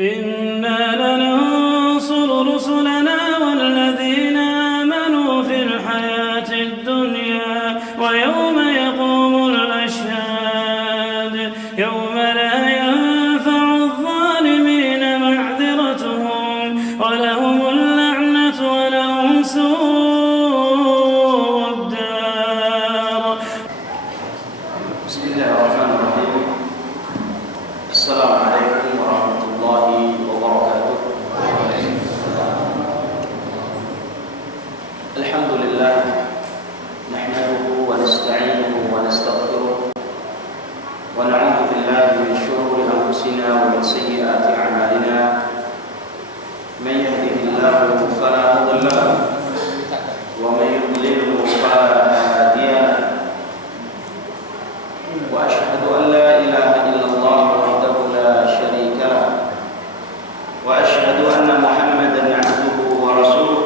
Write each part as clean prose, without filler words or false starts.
إنا لننصر رسلنا والذين آمنوا في الحياة الدنيا ويوم يقوم الأشهاد يوم لا ينفع الظالمين معذرتهم ولهم اللعنة ولهم سوء الدار. بسم الله الرحمن الرحيم. السلام عليكم ورحمة الله وبركاته. الحمد لله نحمده ونستعينه ونستغفره ونعوذ بالله من شرور أنفسنا ومن سيئات أعمالنا. من يهده الله فلا مضل له ومن يضلله فلا هادي له. وأشهد أن لا إله إلا الله وحده لا شريك له وأشهد أن محمدا عبده ورسوله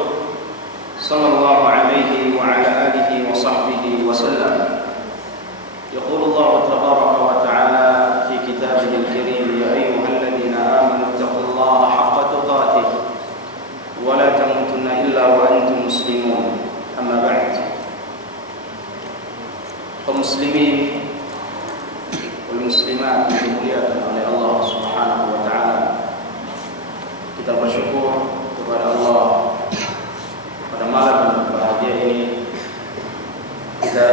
صلى الله عليه وعلى آله وصحبه وسلم. يقول الله تبارك وتعالى في كتابه الكريم: يا أيها الذين آمنوا اتقوا الله حق تقاته ولا تموتن إلا وأنتم مسلمون. أما بعد. kaum muslimin wal muslimat yang dimuliakan oleh Allah Subhanahu wa taala, kita bersyukur kepada Allah pada malam yang berbahagia ini kita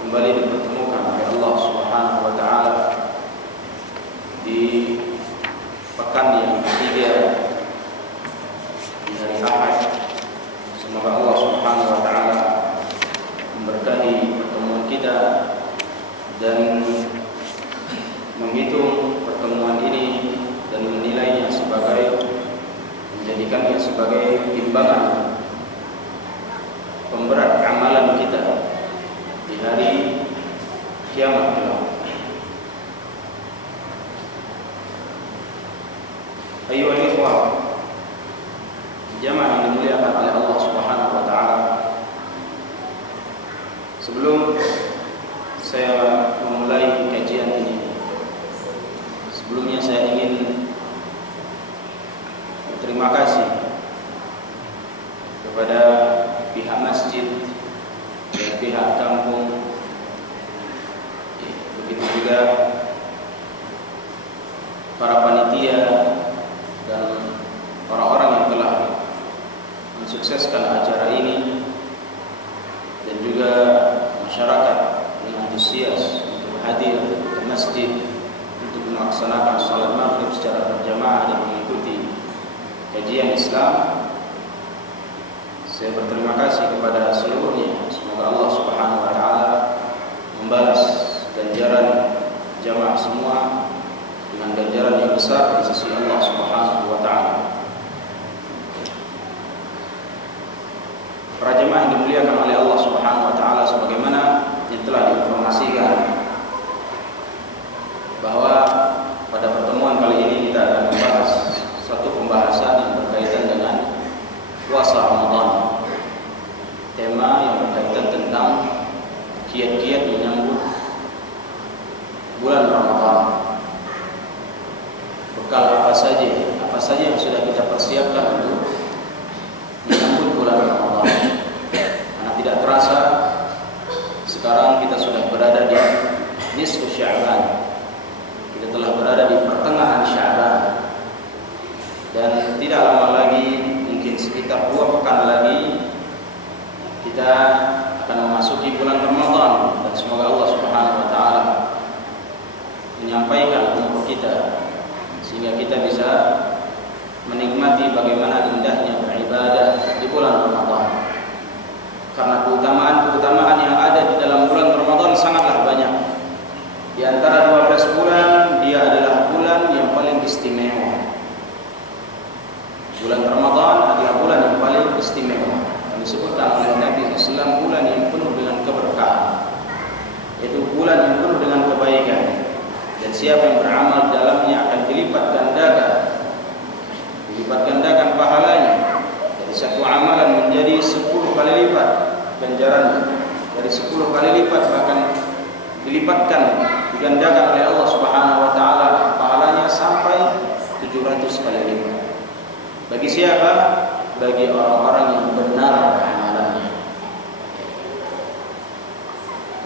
kembali dipertemukan oleh Allah Subhanahu wa taala di pekan yang ketiga di hari Ahad. Semoga Allah Subhanahu wa taala memberkahi pertemuan kita dan menghitung pertemuan ini dan menilainya menjadikannya sebagai timbangan pemberat amalan kita di hari kiamat kelak. Ayyuhal ikhwah, jamaah yang dimuliakan oleh Allah Subhanahu wa taala, sebelum saya memulai kajian ini, sebelumnya saya ingin berterima kasih kepada pihak masjid dan pihak kampung, begitu juga para panitia dan orang-orang yang telah mensukseskan acara ini, dan juga masyarakat yang antusias untuk hadir ke masjid untuk melaksanakan salat maghrib secara berjamaah dan mengikuti kajian Islam. Saya berterima kasih kepada seluruhnya. Semoga Allah Subhanahu wa taala membalas ganjaran jamaah semua dengan ganjaran yang besar di sisi Allah Subhanahu wa taala. Para jemaah yang dimuliakan oleh Allah Subhanahu wa taala, sebagaimana yang telah diinformasikan bahwa pada pertemuan kali ini kita akan membahas satu pembahasan yang berkaitan dengan puasa Ramadan. Tema yang berkaitan tentang kiat-kiat menyambut bulan Ramadan. Bekal apa saja yang sudah kita persiapkan untuk menyambut bulan Ramadan. Karena tidak terasa sekarang kita sudah berada di nisfu Sya'ban. Kita telah berada di pertengahan Sya'ban. Dan tidak lama lagi, mungkin sekitar 2 pekan lagi, kita akan memasuki bulan Ramadan. Dan semoga Allah Subhanahu wa taala menyampaikan umur kita sehingga kita bisa menikmati bagaimana indahnya beribadah di bulan Ramadan. Karena keutamaan yang ada di dalam bulan Ramadan sangatlah banyak. Di antara 12 bulan, dia adalah bulan yang paling istimewa. Bulan Ramadan adalah bulan yang paling istimewa. Yang disebutkan oleh Nabi SAW bulan yang penuh dengan keberkahan, yaitu bulan yang penuh dengan kebaikan. Dan siapa yang beramal dalamnya akan dilipat gandakan pahalanya. Dari satu amalan menjadi 10 kali lipat ganjarannya. Dari 10 kali lipat bahkan dilipatkan, digandakan oleh Allah Subhanahu wa taala pahalanya sampai 700 kali lipat. Bagi siapa? Bagi orang-orang yang benar amalannya.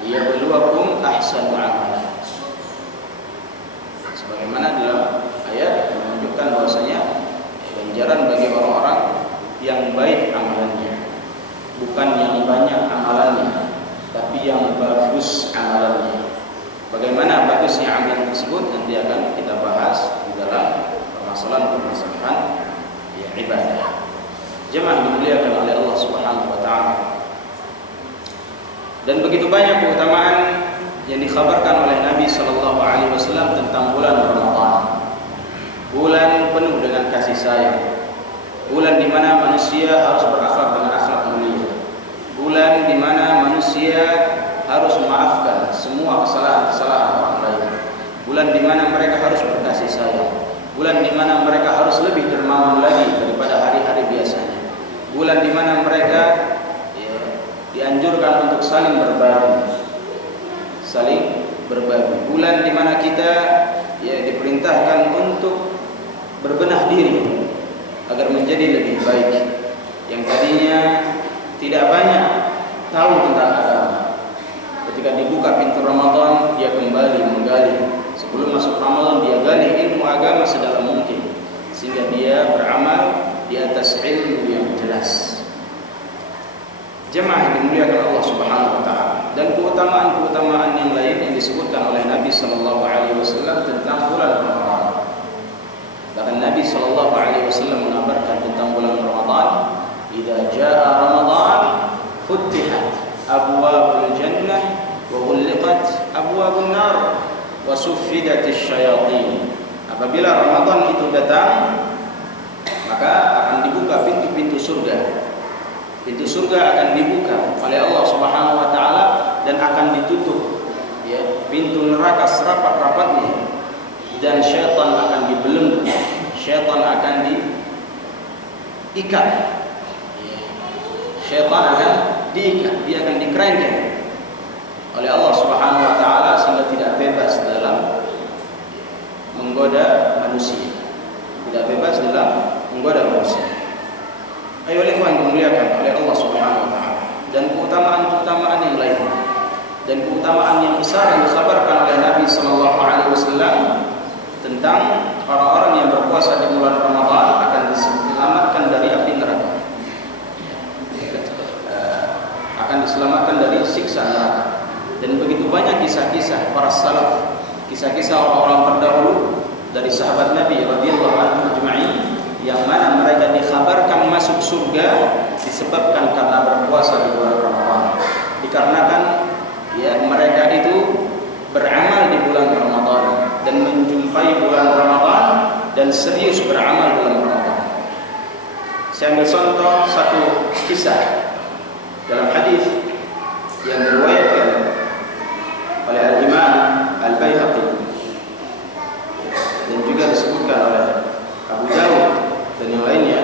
Liyabluwakum ahsanu amalan. Sebagaimana dalam ayat menunjukkan bahwasanya ganjaran bagi orang-orang yang baik amalannya, bukan yang banyak amalannya, tapi yang bagus amalannya. Bagaimana bagusnya amalan tersebut nanti akan kita bahas di dalam permasalahan ibadah. Jemaah dimuliakan oleh Allah Subhanahu wa taala. Dan begitu banyak keutamaan yang dikhabarkan oleh Nabi sallallahu alaihi wasallam tentang bulan Ramadan. Bulan penuh dengan kasih sayang. Bulan di mana manusia harus berakhlak dengan akhlak mulia. Bulan di mana manusia harus memaafkan semua kesalahan-kesalahan orang lain. Bulan di mana mereka harus berkasih sayang. Bulan di mana mereka harus lebih dermawan lagi daripada hari-hari biasanya. Bulan di mana mereka dianjurkan untuk saling berbagi. Bulan di mana kita diperintahkan untuk berbenah diri agar menjadi lebih baik. Yang tadinya tidak banyak tahu tentang agama, ketika dibuka pintu Ramadan dia kembali menggali. Sebelum masuk Ramadan dia gali ilmu agama sedalam mungkin, sehingga dia beramal di atas ilmu yang jelas. Jemaah dimuliakan Allah Subhanahu wa taala. Dan keutamaan-keutamaan yang lain yang disebutkan oleh Nabi sallallahu alaihi wasallam tentang bulan Ramadan. Bahkan Nabi sallallahu alaihi wasallam mengabarkan tentang bulan Ramadan, "Idza jaa Ramadan, futtihat abwabul jannah wa ghulqat abwabun nar wa suffidatis syayatin." Apabila Ramadan itu datang, maka akan dibuka pintu-pintu surga. Pintu surga akan dibuka oleh Allah Subhanahu wa taala dan akan ditutup pintu neraka serapat-rapatnya, dan syaitan akan dibelenggu, syaitan akan diikat. Syaitan akan diikat, dia akan dikerengken oleh Allah Subhanahu wa taala sehingga tidak bebas dalam menggoda manusia. Tidak bebas dalam menggoda manusia. Ayo ikhwan dimuliakan oleh Allah Subhanahu wa taala. Dan keutamaan-keutamaan yang lain dan keutamaan yang besar yang dikhabarkan oleh Nabi sallallahu alaihi wasallam tentang orang-orang yang berpuasa di bulan Ramadan akan diselamatkan dari api neraka. Akan diselamatkan dari siksa neraka. Dan begitu banyak kisah-kisah para salaf, kisah-kisah orang-orang terdahulu dari sahabat Nabi radhiyallahu anhum ajma'in, yang mana mereka dikhabarkan masuk surga disebabkan karena berpuasa di bulan Ramadan. Dikarenakan mereka itu beramal di bulan Ramadan dan menjumpai bulan Ramadan dan serius beramal dalam Ramadan. Saya ambil contoh satu kisah dalam hadis yang diriwayatkan oleh Al-Imam Al-Baihaqi dan juga disebutkan oleh Abu Dawud dan yang lainnya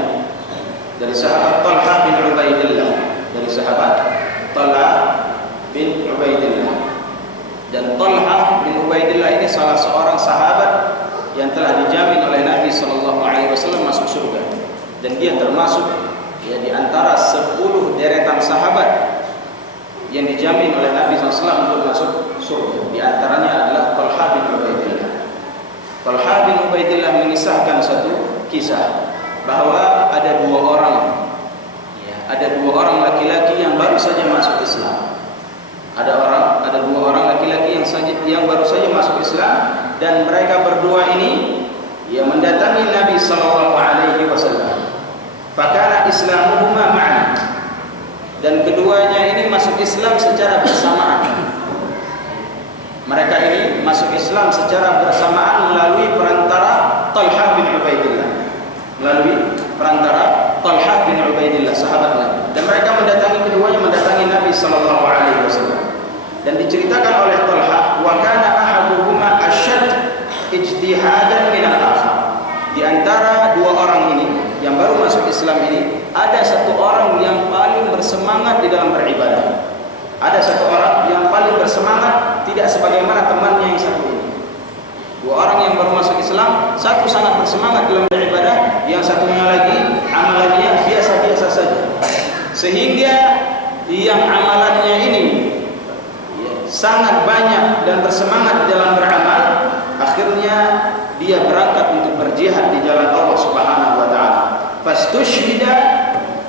dari sahabat Talha bin Ubaidillah, dari sahabat Talha bin Ubaidillah. Dan Talha bin Ubaidillah ini salah seorang sahabat yang telah dijamin oleh Nabi sallallahu alaihi wasallam masuk surga, dan dia termasuk di antara 10 deretan sahabat yang dijamin oleh Nabi sallallahu alaihi wasallam untuk masuk surga. Di antaranya adalah Talha bin Ubaidillah. Talha bin Ubaidillah mengisahkan satu kisah bahwa ada dua orang laki-laki yang baru saja masuk Islam. Ada dua orang laki-laki yang baru saja masuk Islam, dan mereka berdua ini mendatangi Nabi sallallahu alaihi wasallam. Fakana islamuhuma ma'an. Dan keduanya ini masuk Islam secara bersamaan. Mereka ini masuk Islam secara bersamaan melalui perantara Talha bin Ubaidillah. Sahabat Nabi. Dan mereka keduanya mendatangi Nabi sallallahu alaihi wasallam. Dan diceritakan oleh Talha, wa kana ahaduhuma asyad ijtihadan min al-akhar. Di antara dua orang ini yang baru masuk Islam ini, ada satu orang yang paling bersemangat di dalam beribadah. Ada satu orang yang paling bersemangat, tidak sebagaimana temannya yang satu ini. Dua orang yang baru masuk Islam, satu sangat bersemangat dalam beribadah, yang satunya lagi amalannya biasa-biasa saja. Sehingga yang amalannya ini sangat banyak dan bersemangat dalam beramal, akhirnya dia berangkat untuk berjihad di jalan Allah Subhanahu wa taala. Fastushhida,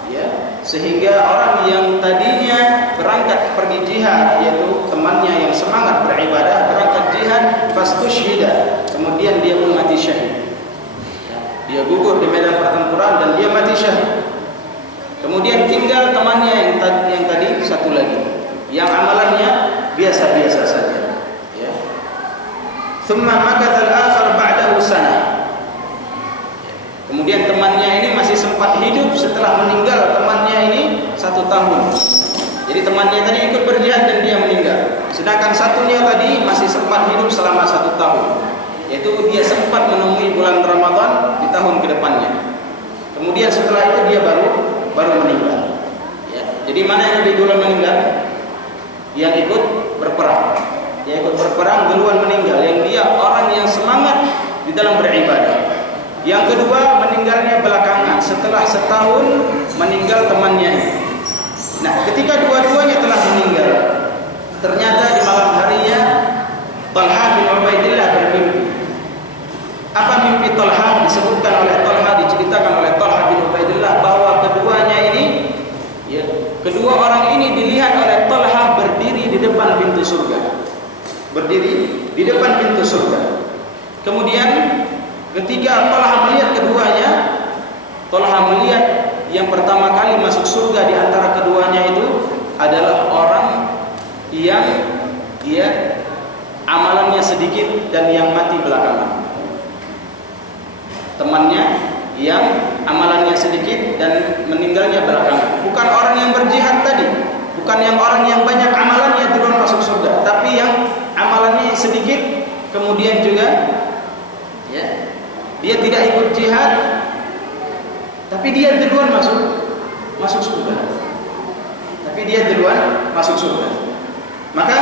ya, sehingga orang yang tadinya berangkat pergi jihad, yaitu temannya yang semangat beribadah berangkat jihad, fastushhida, kemudian dia pun mati syahid. Dia gugur di medan pertempuran dan dia mati syahid. Kemudian tinggal temannya yang tadi satu lagi, yang amalannya biasa-biasa saja, ya. Thumma makatha al-akhar ba'dahu sanah. Kemudian temannya ini masih sempat hidup setelah meninggal temannya ini 1 tahun. Jadi temannya tadi ikut berjihad dan dia meninggal. Sedangkan satunya tadi masih sempat hidup selama 1 tahun. Yaitu dia sempat menemui bulan Ramadan di tahun kedepannya. Kemudian setelah itu dia baru meninggal. Ya. Jadi mana yang lebih dulu meninggal? Yang ikut berperang. Yang ikut berperang duluan meninggal. Yang dia orang yang semangat di dalam beribadah. Yang kedua meninggalnya belakangan setelah setahun meninggal temannya. Nah, ketika dua-duanya telah meninggal, ternyata di malam harinya Talha bin Ubaidillah bermimpi. Apa mimpi Talha? Disebutkan oleh Talha, diceritakan oleh Talha bin Ubaidillah bahwa keduanya ini, ya, kedua orang ini dilihat oleh Talha berdiri di depan pintu surga. Berdiri di depan pintu surga. Kemudian ketika Talha melihat keduanya, Talha melihat yang pertama kali masuk surga di antara keduanya itu adalah orang yang dia amalannya sedikit dan yang mati belakangan. Temannya yang amalannya sedikit dan meninggalnya belakangan. Bukan orang yang berjihad tadi, bukan yang orang yang banyak amalannya duluan masuk surga, tapi yang amalannya sedikit kemudian juga, ya, dia tidak ikut jihad, tapi dia duluan masuk surga. Tapi dia duluan masuk surga. Maka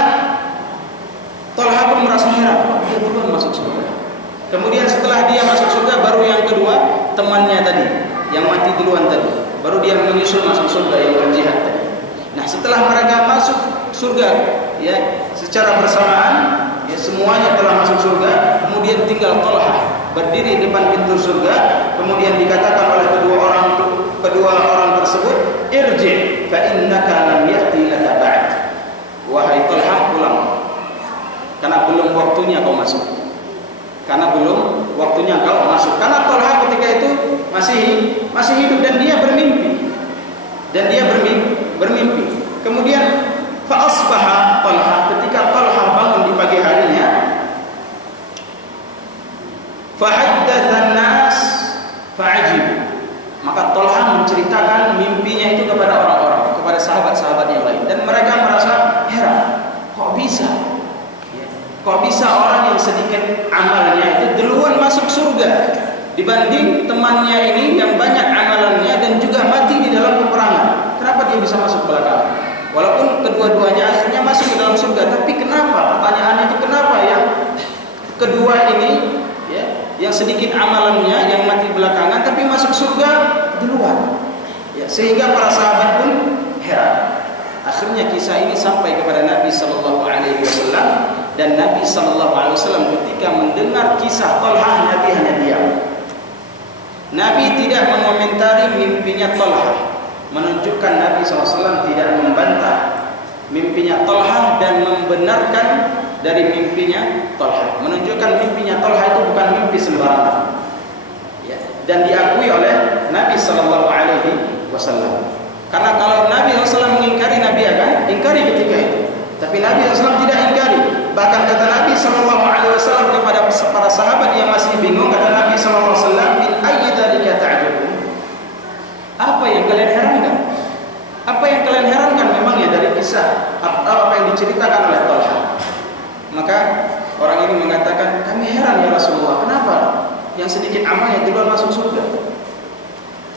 Talha pun merasa heran, dia duluan masuk surga. Kemudian setelah dia masuk surga, baru yang kedua temannya tadi, yang mati duluan tadi, baru dia menyusul masuk surga yang berjihad tadi. Nah, setelah mereka masuk surga, ya, secara bersamaan, ya, semuanya telah masuk surga. Kemudian tinggal Talha berdiri di depan pintu surga. Kemudian dikatakan oleh kedua orang tersebut, irji fa innaka lam ya'ti laka ba'd. Wahai Talha, pulang, karena belum waktunya kau masuk. Karena belum waktunya kau masuk. Karena Talha ketika itu masih hidup dan dia bermimpi. Kemudian fa asbaha Talha, ketika Talha bangun di pagi harinya, fahaddatsan nas fa'ajib. Maka Talha menceritakan mimpinya itu kepada orang-orang, kepada sahabat-sahabat yang lain, dan mereka merasa heran, kok bisa? Kok bisa orang yang sedikit amalnya itu duluan masuk surga dibanding temannya ini yang banyak amalannya dan juga mati di dalam peperangan? Kenapa dia bisa masuk belakangan? Walaupun kedua-duanya akhirnya masuk ke dalam surga, tapi kenapa? Pertanyaannya itu kenapa yang kedua ini, ya, yang sedikit amalannya yang mati belakangan tapi masuk surga duluan? Ya, sehingga para sahabat pun heran. Akhirnya kisah ini sampai kepada Nabi sallallahu alaihi wasallam, dan Nabi sallallahu alaihi wasallam ketika mendengar kisah Talha, Nabi hanya diam. Nabi tidak mengomentari mimpinya Talha, menunjukkan Nabi sallallahu alaihi wasallam tidak membantah mimpinya Talha dan membenarkan dari mimpinya Talha, menunjukkan mimpinya Talha itu bukan mimpi sembarangan, ya, dan diakui oleh Nabi sallallahu alaihi wasallam. Karena kalau Nabi SAW mengingkari, Nabi akan ingkari ketika itu. Tapi Nabi SAW tidak ingkari. Bahkan kata Nabi SAW kepada para sahabat yang masih bingung, kata Nabi SAW, min ayyi dzalika ta'jabun? Apa yang kalian herankan? Apa yang kalian herankan memangnya dari kisah apa yang diceritakan oleh Talha? Maka orang ini mengatakan, kami heran ya Rasulullah, kenapa yang sedikit amalnya duluan masuk surga?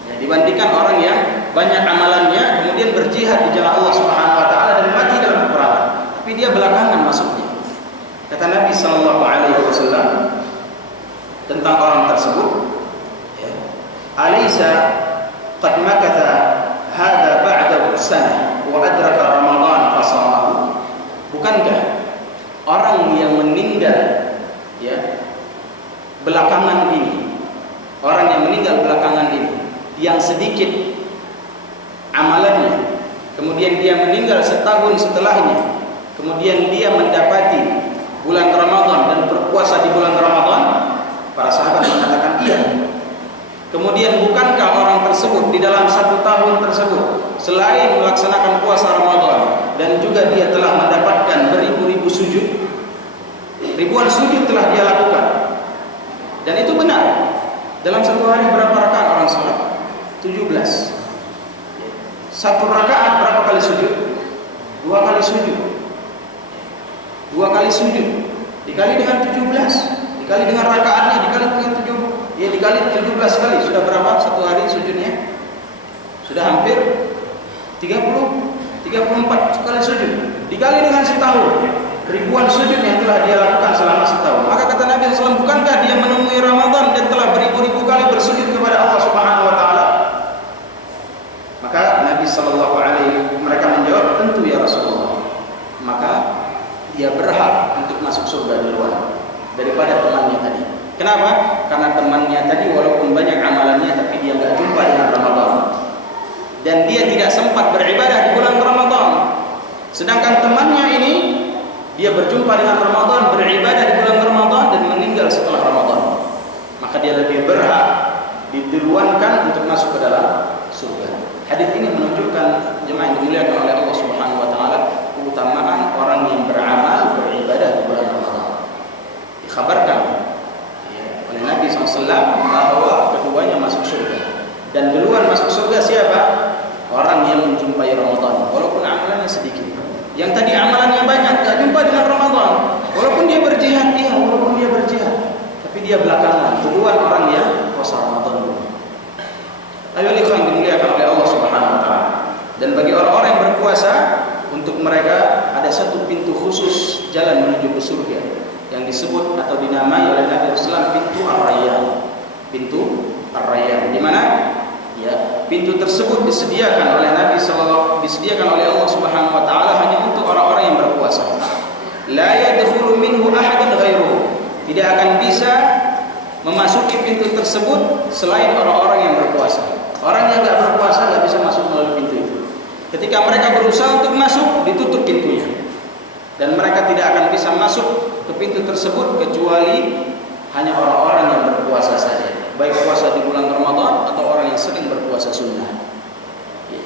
Ya, dibandingkan orang yang banyak amalannya kemudian berjihad di jalan Allah Subhanahu wa taala dan mati dalam peperangan, tapi dia belakangan masuknya. Kata Nabi sallallahu alaihi wasallam, alaysa qad makatha hadha ba'da sanah wa adraka Ramadan fasamahu? Bukankah orang yang meninggal ya belakangan ini, orang yang meninggal belakangan ini yang sedikit amalannya, kemudian dia meninggal setahun setelahnya, kemudian dia mendapati bulan Ramadan dan berpuasa di bulan Ramadan? Para sahabat mengatakan iya. Kemudian bukankah orang tersebut di dalam 1 tahun tersebut selain melaksanakan puasa Ramadan dan juga dia telah mendapatkan beribu-ribu sujud, ribuan sujud telah dia lakukan. Dan itu benar. Dalam 1 hari berapa rakaat orang salat? 17. 1 rakaat berapa kali sujud? 2 kali sujud. 2 kali sujud dikali dengan 17, dikali dengan rakaatnya, dikali dengan 7, ya dikali 17 kali, sudah berapa 1 hari sujudnya? Sudah hampir 34 kali sujud, dikali dengan setahun, ribuan sujud yang telah dia lakukan selama setahun. Maka kata Nabi SAW, bukankah dia menemui Ramadan dan telah beribu-ribu kali bersujud kepada Allah Subhanahu Wa Taala? Maka Nabi SAW mereka menjawab, tentu ya Rasulullah. Maka dia berhak untuk masuk surga duluan daripada temannya tadi. Kenapa? Karena temannya tadi walaupun banyak amalannya, tapi dia nggak jumpa dengan Ramadan, dan dia tidak sempat beribadah di bulan Ramadan. Sedangkan temannya ini dia berjumpa dengan Ramadan, beribadah di bulan Ramadan dan meninggal setelah Ramadan. Maka dia lebih berhak diduluankan untuk masuk ke dalam surga. Hadis ini menunjukkan, jemaah yang dimuliakan oleh Allah Subhanahu Wa Taala, keutamaan orang yang beramal beribadah di bulan Ramadan. Dikhabarkan oleh Nabi SAW bahwa keduanya masuk surga. Dan duluan masuk surga siapa? Orang yang menjumpai Ramadan, walaupun amalannya sedikit. Yang tadi amalannya banyak, gak jumpa dengan Ramadan, walaupun dia berjihad, tapi dia belakangan. Duluan orang yang puasa Ramadan dulu. Ayo ikhwan dimuliakan oleh Allah Subhanahu Wa Taala. Dan bagi orang-orang yang berpuasa, untuk mereka ada satu pintu khusus jalan menuju ke surga yang disebut atau dinamai oleh Nabi SAW pintu Ar-Rayyan. Pintu Ar-Rayyan, di mana ya pintu tersebut disediakan oleh Nabi SAW, disediakan oleh Allah Subhanahu Wa Taala hanya untuk orang-orang yang berpuasa. La yadkhulu minhu ahadun ghairuhu. Tidak akan bisa memasuki pintu tersebut selain orang-orang yang berpuasa. Orang yang tidak berpuasa tidak bisa masuk melalui pintu itu. Ketika mereka berusaha untuk masuk, ditutup pintunya, dan mereka tidak akan bisa masuk ke pintu tersebut kecuali hanya orang-orang yang berpuasa saja, baik puasa di bulan Ramadan atau orang yang sering berpuasa sunnah.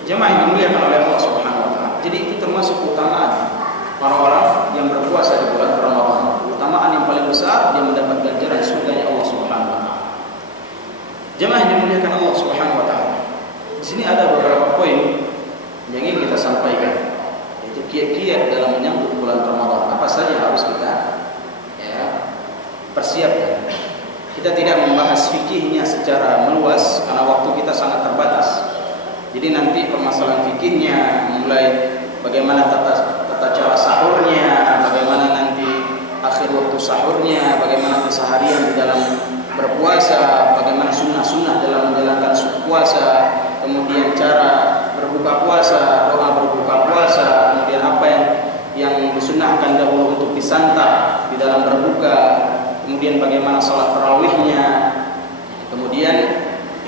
Jemaah yang dimuliakan oleh Allah Subhanahu Wa Taala. Jadi itu termasuk keutamaan orang-orang yang berpuasa di bulan Ramadan. Keutamaan yang paling besar, dia mendapat ganjaran surganya Allah Subhanahu Wa Taala. Jemaah yang dimuliakan Allah Subhanahu Wa Taala. Di sini ada beberapa poin yang ingin kita sampaikan, yaitu kiat-kiat dalam menyambut bulan Ramadan. Apa saja yang harus kita persiapkan. Kita tidak membahas fikihnya secara meluas karena waktu kita sangat terbatas. Jadi nanti permasalahan fikihnya, mulai bagaimana tata cara sahurnya, bagaimana nanti akhir waktu sahurnya, bagaimana keseharian di dalam berpuasa, bagaimana sunnah-sunnah dalam menjalankan puasa, kemudian cara berbuka puasa, doa berbuka puasa, kemudian apa yang disunahkan dahulu untuk disantap di dalam berbuka, kemudian bagaimana salat tarawihnya, kemudian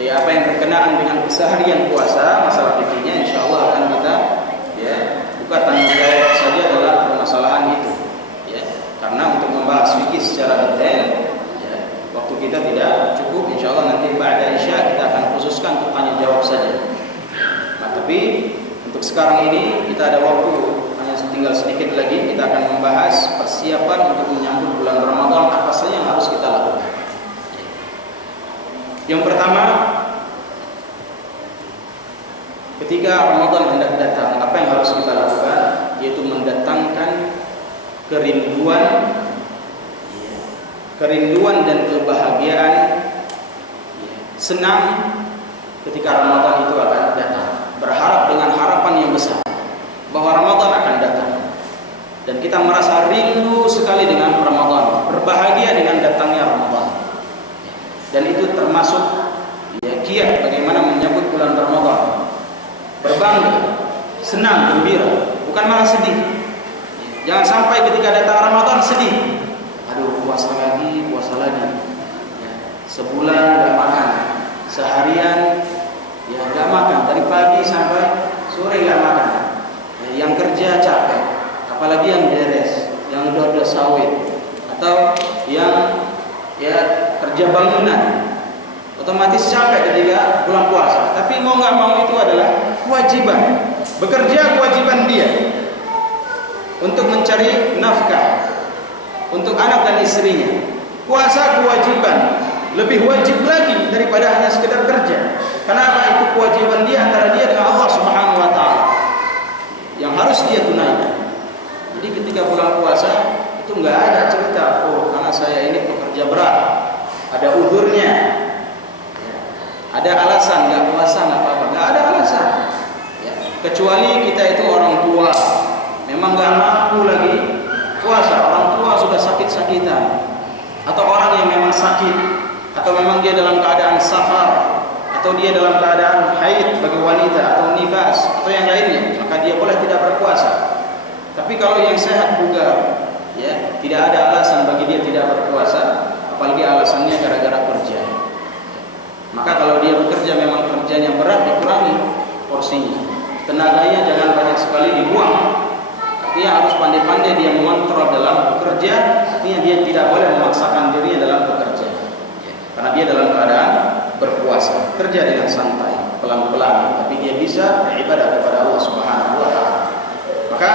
apa yang berkenaan dengan keseharian puasa, masalah fikihnya insyaallah akan kita buka tanya jawab saja dalam permasalahan itu, karena untuk membahas fikih secara detail waktu kita tidak cukup. Insyaallah nanti ba'da isya kita akan khususkan untuk tanya jawab saja. Tapi untuk sekarang ini kita ada waktu hanya tinggal sedikit lagi, kita akan membahas persiapan untuk menyambut bulan Ramadan, apa saja yang harus kita lakukan. Yang pertama, ketika Ramadan hendak datang, apa yang harus kita lakukan? Yaitu mendatangkan kerinduan dan kebahagiaan, senang ketika Ramadan itu akan datang. Berharap dengan harapan yang besar bahwa Ramadan akan datang, dan kita merasa rindu sekali dengan Ramadan, berbahagia dengan datangnya Ramadan. Dan itu termasuk kiat bagaimana berbangga, senang, gembira, bukan malah sedih. Jangan sampai ketika datang Ramadan sedih. Aduh, puasa lagi. Ya, sebulan nggak makan, seharian ya nggak makan, dari pagi sampai sore nggak makan. Ya, yang kerja capek, apalagi yang beres, yang udah sawit, atau yang ya kerja bangunan, otomatis capek ketika bulan puasa. Tapi mau nggak mau itu adalah kewajiban. Bekerja kewajiban dia untuk mencari nafkah untuk anak dan istrinya. Puasa kewajiban, lebih wajib lagi daripada hanya sekedar kerja. Kenapa? Itu kewajiban dia antara dia dengan Allah Subhanahu wa taala yang harus dia tunaikan. Jadi ketika bulan puasa itu nggak ada cerita, oh karena saya ini pekerja berat, ada uzurnya, ada alasan nggak puasa nggak apa-apa, nggak ada alasan. Ya, kecuali kita itu orang tua, memang nggak mampu lagi puasa, orang tua sudah sakit-sakitan, atau orang yang memang sakit, atau memang dia dalam keadaan safar, atau dia dalam keadaan haid bagi wanita, atau nifas, atau yang lainnya, maka dia boleh tidak berpuasa. Tapi kalau yang sehat bugar, ya tidak ada alasan bagi dia tidak berpuasa, apalagi alasannya gara-gara kerja. Maka kalau dia bekerja memang kerjanya berat, dikurangi porsinya, tenaganya jangan banyak sekali dibuang. Artinya harus pandai-pandai dia mengontrol dalam bekerja. Artinya dia tidak boleh memaksakan dirinya dalam bekerja, karena dia dalam keadaan berpuasa. Kerja dengan santai, pelan-pelan, tapi dia bisa beribadah kepada Allah Subhanahu wa taala. Maka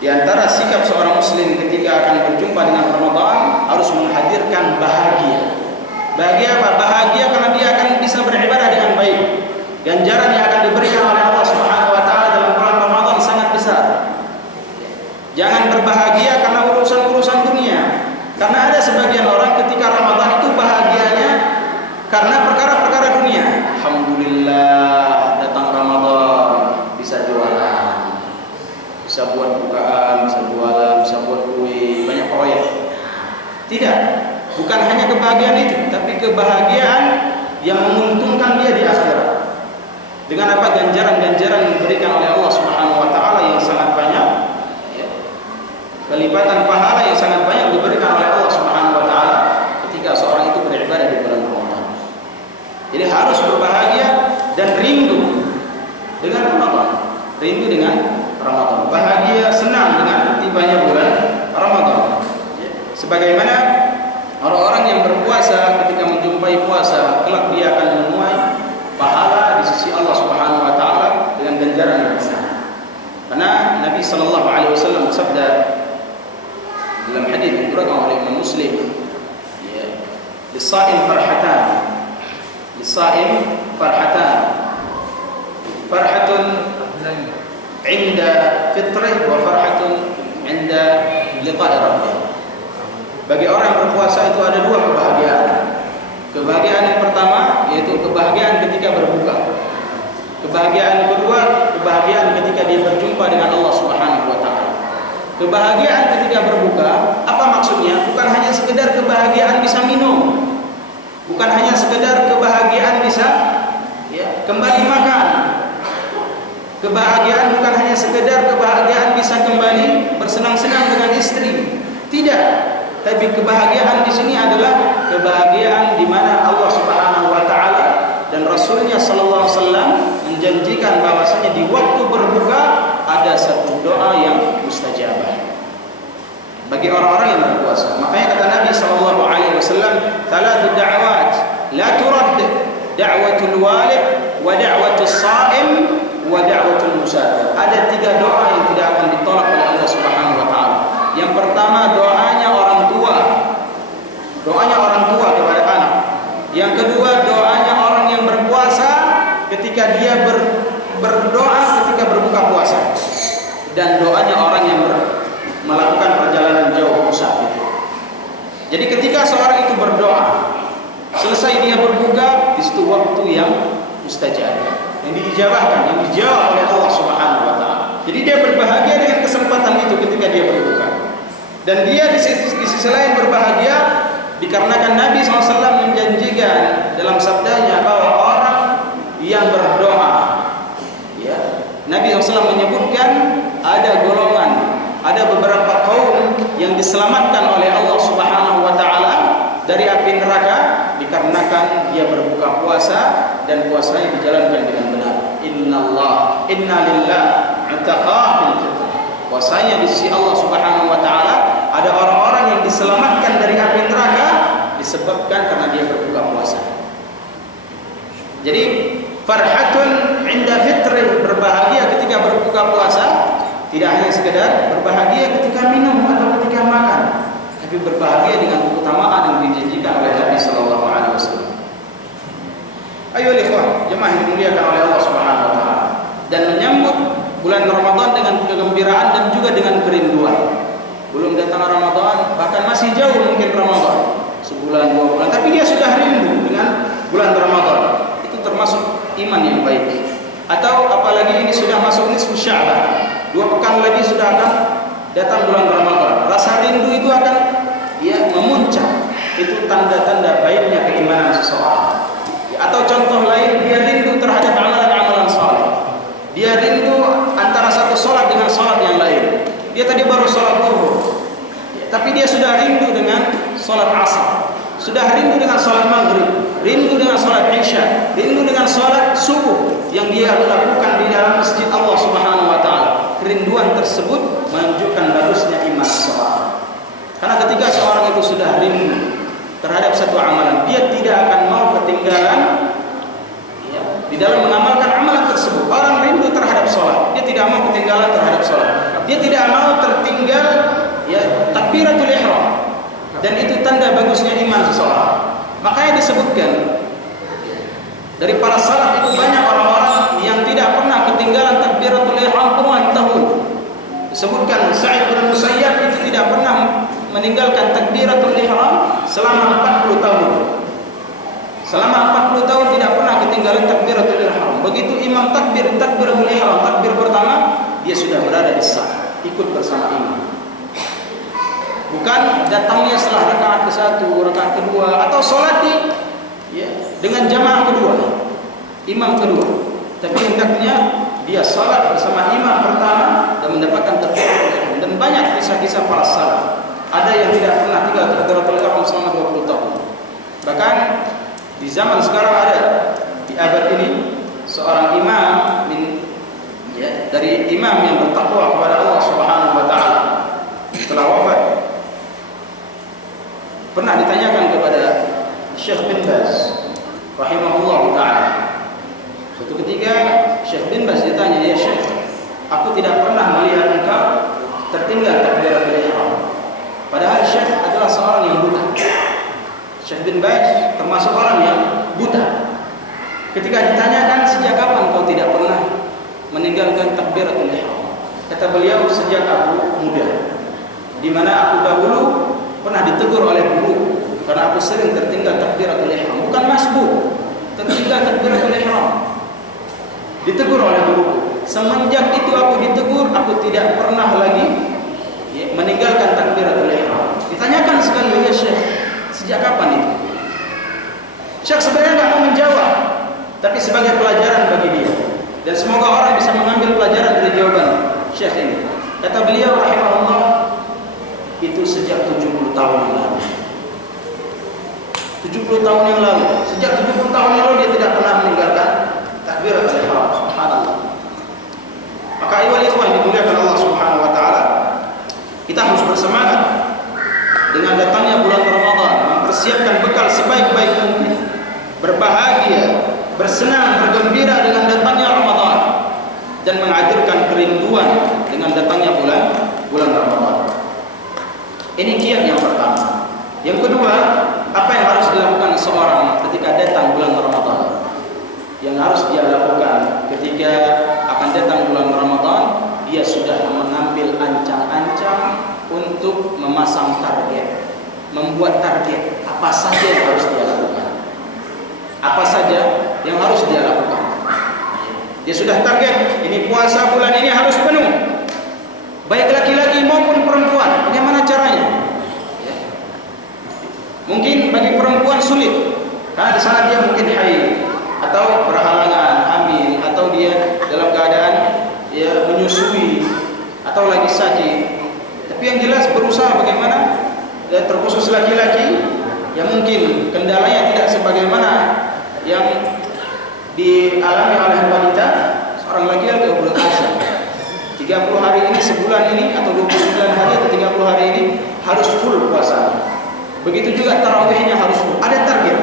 di antara sikap seorang muslim ketika akan berjumpa dengan Ramadan harus menghadirkan bahagia. Bahagia apa? Bahagia karena dia akan bisa beribadah dengan baik. Ganjaran yang akan diberikan oleh Allah Subhanahu wa taala dalam bulan Ramadan sangat besar. Jangan berbahagia karena urusan-urusan dunia. Karena ada sebagian orang ketika Ramadan itu bahagianya karena perkara-perkara dunia. Alhamdulillah datang Ramadan, bisa jualan, bisa buat bukaan, bisa jualan, bisa buat kue, banyak proyek. Tidak, bukan hanya kebahagiaan itu, tapi kebahagiaan yang menguntungkan dia di akhirat. Dengan apa? Ganjaran-ganjaran yang diberikan oleh Allah Subhanahu wa taala yang sangat banyak, ya. Kelipatan pahala yang sangat banyak diberikan oleh Allah Subhanahu wa taala ketika seorang itu beribadah di bulan Ramadan. Jadi harus berbahagia dan rindu dengan Ramadan. Rindu dengan Ramadan. Bahagia, senang dengan tibanya bulan Ramadan. Sebagaimana orang-orang yang berpuasa ketika menjumpai puasa, kelak dia akan menuai pahala di sisi Allah Subhanahu wa taala dengan ganjaran yang besar. Karena Nabi sallallahu alaihi wasallam bersabda dalam hadis yang diriwayatkan oleh Imam Muslim, ya, lis-shaim farhatan. Lis-shaim farhatan. Farhatun 'inda fitrih wa farhatun 'inda liqa'i rabbih. Bagi orang yang berpuasa itu ada dua kebahagiaan. Kebahagiaan yang pertama yaitu kebahagiaan ketika berbuka. Kebahagiaan kedua, kebahagiaan ketika dia berjumpa dengan Allah Subhanahu wa taala. Kebahagiaan ketika berbuka, apa maksudnya? Bukan hanya sekedar kebahagiaan bisa minum. Bukan hanya sekedar kebahagiaan bisa ya, kembali makan. Kebahagiaan bukan hanya sekedar kebahagiaan bisa kembali bersenang-senang dengan istri. Tidak. Tapi kebahagiaan di sini adalah kebahagiaan di mana Allah Subhanahu wa taala dan Rasulnya sallallahu alaihi wasallam menjanjikan bahwasanya di waktu berbuka ada satu doa yang mustajabah bagi orang-orang yang berpuasa. Makanya kata Nabi sallallahu alaihi wasallam, "Thalathu da'awat la turad, da'watul walid wa da'watus sha'im wa da'watul musafir." Ada tiga doa yang tidak akan ditolak oleh Allah Subhanahu wa taala. Yang pertama doanya orang tua. Doanya orang tua kepada anak. Yang kedua doanya orang yang berpuasa ketika dia berdoa ketika berbuka puasa. Dan doanya orang yang melakukan perjalanan jauh musafir. Jadi ketika seorang itu berdoa, selesai dia berbuka, di situ waktu yang mustajab, yang diijabahkan, yang dijawab oleh Allah Subhanahu wa taala. Jadi dia berbahagia dengan kesempatan itu ketika dia berbuka. Dan dia di sisi lain berbahagia dikarenakan Nabi SAW menjanjikan dalam sabdanya bahwa orang yang berdoa ya, Nabi SAW menyebutkan ada golongan, ada beberapa kaum yang diselamatkan oleh Allah Subhanahu wa taala dari api neraka dikarenakan dia berbuka puasa dan puasanya dijalankan dengan benar. Inna lillah ataqa fil fitr. Puasanya di sisi Allah Subhanahu wa taala ada orang-orang yang diselamatkan dari api neraka disebabkan karena dia berbuka puasa. Jadi farhatun inda fitri, berbahagia ketika berbuka puasa, tidak hanya sekedar berbahagia ketika minum atau ketika makan, tapi berbahagia dengan keutamaan yang dijanjikan oleh Nabi sallallahu alaihi wasallam. Ayo ikhwah, jemaah yang dimuliakan oleh Allah Subhanahu wa taala, dan menyambut bulan Ramadan dengan kegembiraan dan juga dengan kerinduan. Belum datang Ramadan, bahkan masih jauh mungkin Ramadan, sebulan 2 bulan, tapi dia sudah rindu dengan bulan Ramadan. Itu termasuk iman yang baik. Atau apalagi ini sudah masuk nisfu Sya'ban, 2 pekan lagi sudah akan datang bulan Ramadan. Rasa rindu itu akan memuncak. Itu tanda-tanda baiknya keimanan seseorang. Atau contoh lain, dia rindu terhadap amalan-amalan saleh. Dia rindu antara satu sholat dengan sholat yang lain. Dia tadi baru sholat zuhur, tapi dia sudah rindu dengan sholat asar, sudah rindu dengan sholat maghrib, rindu dengan sholat isya, rindu dengan sholat subuh yang dia lakukan di dalam masjid Allah Subhanahu wa taala. Kerinduan tersebut menunjukkan bagusnya iman seseorang. Karena ketika seorang itu sudah rindu terhadap satu amalan, dia tidak akan mau ketinggalan di dalam mengamalkan amalan tersebut. Orang rindu terhadap sholat, dia tidak mau ketinggalan terhadap sholat. Dia tidak mau tertinggal takbiratul ihram, dan itu tanda bagusnya iman seseorang. Makanya disebutkan dari para salaf itu banyak orang-orang yang tidak pernah ketinggalan takbiratul ihram puluhan tahun. Disebutkan Sa'id bin Musayyab itu tidak pernah meninggalkan takbiratul ihram selama 40 tahun. Selama 40 tahun tidak pernah ketinggalan takbiratul ihram. Begitu imam takbiratul ihram, takbir pertama, dia sudah berada di saf, ikut bersama imam. Bukan datangnya setelah rakaat ke-1, rakaat kedua, atau sholat dengan jamaah kedua, imam kedua. Tapi hendaknya dia sholat bersama imam pertama dan mendapatkan takbiratul ihram. Dan banyak kisah-kisah para salaf. Ada yang tidak pernah tinggal takbiratul ihram selama 20 tahun. Bahkan di zaman sekarang ada, di abad ini, seorang imam dari imam yang bertakwa kepada Allah Subhanahu wa taala setelah wafat, pernah ditanyakan kepada Syekh bin Baz rahimahullah taala. Suatu ketika Syekh bin Baz ditanya, "Ya Syekh, aku tidak pernah melihat engkau tertinggal takbiratul ihram." Padahal Syekh adalah seorang yang buta. Syekh bin Baz termasuk orang yang buta. Ketika ditanyakan, "Sejak kapan kau tidak pernah meninggalkan takbiratul ihram?" Kata beliau, "Sejak aku muda, di mana aku dahulu pernah ditegur oleh guru karena aku sering tertinggal takbiratul ihram. Bukan masbuk, tertinggal takbiratul ihram. Ditegur oleh guru. Semenjak itu aku ditegur, aku tidak pernah lagi meninggalkan takbiratul ihram." Ditanyakan sekali, "Ya Syekh, sejak kapan itu?" Syekh sebenarnya tidak mau menjawab, tapi sebagai pelajaran bagi dia, dan semoga orang bisa mengambil pelajaran dari jawaban Syekh ini. Kata beliau rahimahullah, itu sejak 70 tahun yang lalu. 70 tahun yang lalu. Sejak 70 tahun yang lalu dia tidak pernah meninggalkan takbiratul ihram. Subhanallah. Maka ayyuhal ikhwah yang dimuliakan Allah Subhanahu wa taala, kita harus bersemangat dengan datangnya bulan Ramadan, mempersiapkan bekal sebaik-baik mungkin, berbahagia, bersenang, bergembira dengan datangnya Ramadan, dan menghadirkan kerinduan dengan datangnya bulan Ramadan. Ini kiat yang pertama. Yang kedua, apa yang harus dilakukan seorang ketika datang bulan Ramadan? Yang harus dia lakukan ketika akan datang bulan Ramadan, dia sudah mengambil ancang-ancang untuk memasang target, membuat target apa saja yang harus dia lakukan. Apa saja yang harus dia lakukan. Dia sudah target, ini puasa bulan ini harus penuh, baik laki-laki maupun perempuan. Bagaimana caranya? Mungkin bagi perempuan sulit, karena di sana dia mungkin haid, atau berhalangan hamil, atau dia dalam keadaan atau lagi sakit. Tapi yang jelas berusaha bagaimana, terkhusus laki-laki yang mungkin kendalanya tidak sebagaimana yang dialami oleh wanita. Seorang laki-laki bulan puasa 30 hari ini, sebulan ini, atau 29 hari atau 30 hari ini harus full puasa. Begitu juga tarawihnya harus full. Ada target.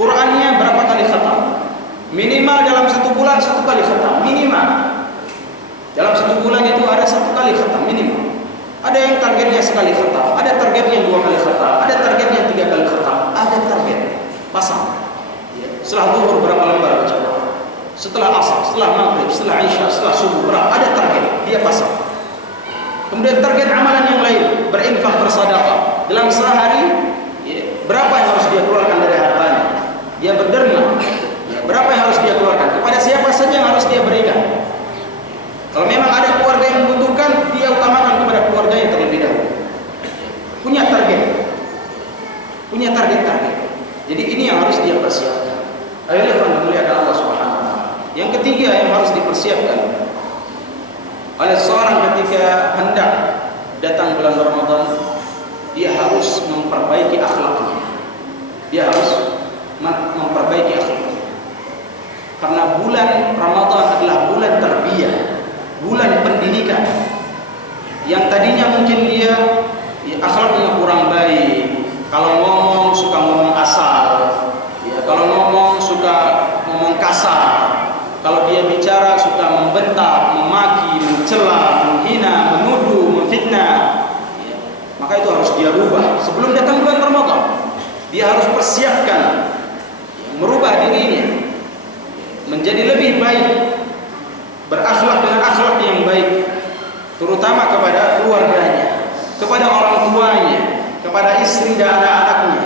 Qurannya berapa kali khatam? Minimal dalam 1 bulan 1 kali khatam. Minimal. Dalam 1 bulan itu ada 1 kali khatam minimal. Ada yang targetnya sekali khatam, ada targetnya 2 kali khatam, ada targetnya 3 kali khatam, ada target. Pasang. Setelah zuhur berapa lembar baca Quran? Setelah asar, setelah maghrib, setelah isya, setelah subuh berapa? Ada target. Dia pasang. Kemudian target amalan yang lain, berinfak, bersedekah. Dalam sehari berapa yang harus dia keluarkan dari hartanya? Dia berderma. Berapa yang harus dia keluarkan? Kepada siapa saja yang harus dia berikan? Kalau memang ada keluarga yang membutuhkan, dia utamakan kepada keluarganya terlebih dahulu. Punya target. Punya target-target. Jadi ini yang harus dia persiapkan. Ayolah dimuliakan Allah Subhanahu wa taala. Yang ketiga yang harus dipersiapkan oleh seorang ketika hendak datang bulan Ramadan, dia harus memperbaiki akhlaknya. Dia harus memperbaiki akhlaknya. Karena bulan Ramadan adalah bulan tarbiyah, bulan pendidikan. Yang tadinya mungkin dia akhlaknya kurang baik, kalau ngomong suka ngomong asal, kalau ngomong suka ngomong kasar, kalau dia bicara suka membentak, memaki, mencela, menghina, menuduh, memfitnah, maka itu harus dia rubah sebelum datang bulan Ramadan. Dia harus persiapkan merubah dirinya menjadi lebih baik, berakhlak dengan akhlak yang baik, terutama kepada keluarganya, kepada orang tuanya, kepada istri dan anak-anaknya,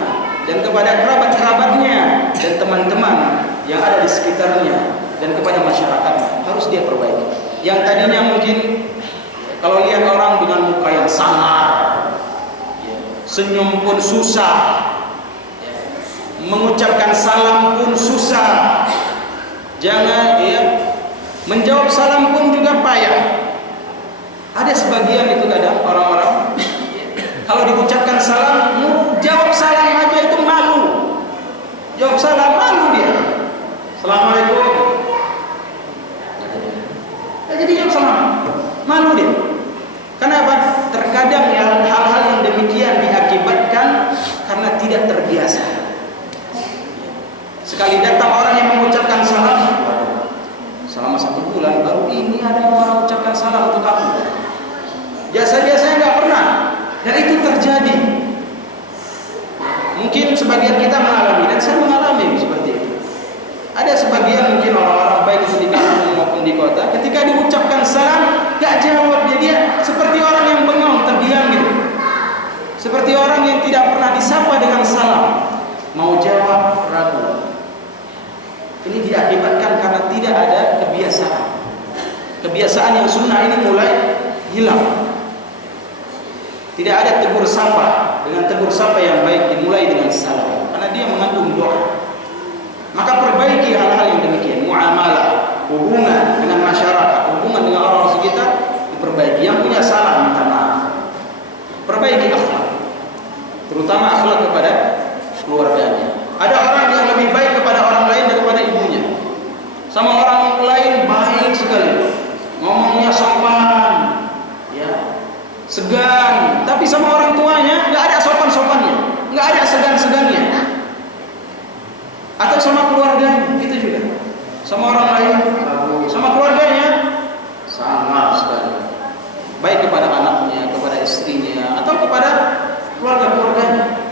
dan kepada kerabat-kerabatnya dan teman-teman yang ada di sekitarnya, dan kepada masyarakatnya. Harus dia perbaiki. Yang tadinya mungkin kalau lihat orang dengan muka yang sangar, senyum pun susah, mengucapkan salam pun susah, jangan menjawab salam pun juga payah. Ada sebagian itu kadang orang-orang kalau diucapkan salam, jawab salam aja itu malu. Jawab salam malu dia. Assalamualaikum. Jadi jawab salam malu dia. Kenapa? Terkadang hal-hal yang demikian diakibatkan karena tidak terbiasa. Sekali datang orang yang mengucapkan salam, selama 1 bulan baru ini ada orang mengucapkan salam untuk aku. Biasa-biasanya nggak pernah. Dan itu terjadi. Mungkin sebagian kita mengalami, dan saya mengalami seperti itu. Ada sebagian mungkin orang-orang baik itu di kampung maupun di kota, ketika diucapkan salam gak jawab, dia seperti orang yang bengong, terdiam gitu. Seperti orang yang tidak pernah disapa dengan salam, mau jawab ragu. Ini diakibatkan karena tidak ada kebiasaan. Kebiasaan yang sunnah ini mulai hilang. Tidak ada tegur sapa. Dengan tegur sapa yang baik dimulai dengan salam, karena dia mengandung doa. Maka perbaiki hal-hal yang demikian. Muamalah, hubungan dengan masyarakat, hubungan dengan orang sekitar diperbaiki. Yang punya salah minta maaf. Perbaiki akhlak, terutama akhlak kepada keluarganya. Ada orang yang lebih baik kepada orang lain daripada ibunya. Sama orang lain baik sekali, ngomongnya sopan, segan, tapi sama orang tuanya nggak ada sopan-sopannya, nggak ada segan-segannya. Atau sama keluarganya, gitu juga. Sama orang lain, sama keluarganya, sama sekali. Baik kepada anaknya, kepada istrinya, atau kepada keluarga-keluarganya.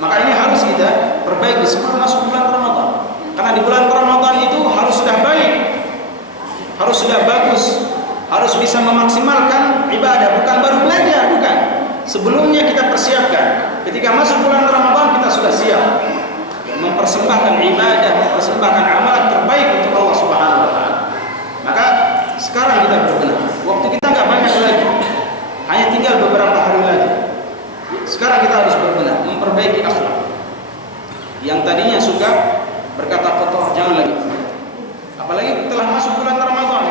Maka ini harus kita perbaiki sebelum masuk bulan Ramadan. Karena di bulan Ramadan itu harus sudah baik, harus sudah bagus, harus bisa memaksimalkan ibadah, bukan baru belajar, bukan. Sebelumnya kita persiapkan. Ketika masuk bulan Ramadan kita sudah siap mempersembahkan ibadah, mempersembahkan amalan terbaik untuk Allah Subhanahu wa taala. Maka sekarang kita berbenah. Waktu kita nggak banyak lagi, hanya tinggal beberapa hari lagi. Sekarang kita harus berbenah, memperbaiki akhlak. Yang tadinya suka berkata kotor, jangan lagi. Apalagi telah masuk bulan Ramadan,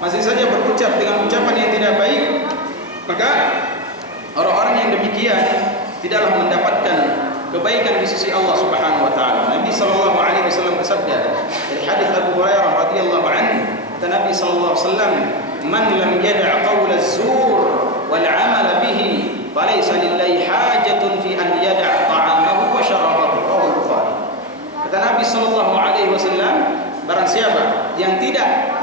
masih saja dia berucap dengan ucapan yang tidak baik, maka orang-orang yang demikian tidaklah mendapatkan kebaikan di sisi Allah Subhanahu wa taala. Nabi sallallahu alaihi wasallam bersabda dari hadis Abu Hurairah radhiyallahu anhu, kata Nabi sallallahu alaihi wasallam, "Man lam yada' qaul az-zur wal 'amal bihi, falaysa lillahi hajatun fi an yada' ta'amahu wa syarabahu." Rawahu Bukhari. Kata Nabi sallallahu alaihi wasallam, barang siapa yang tidak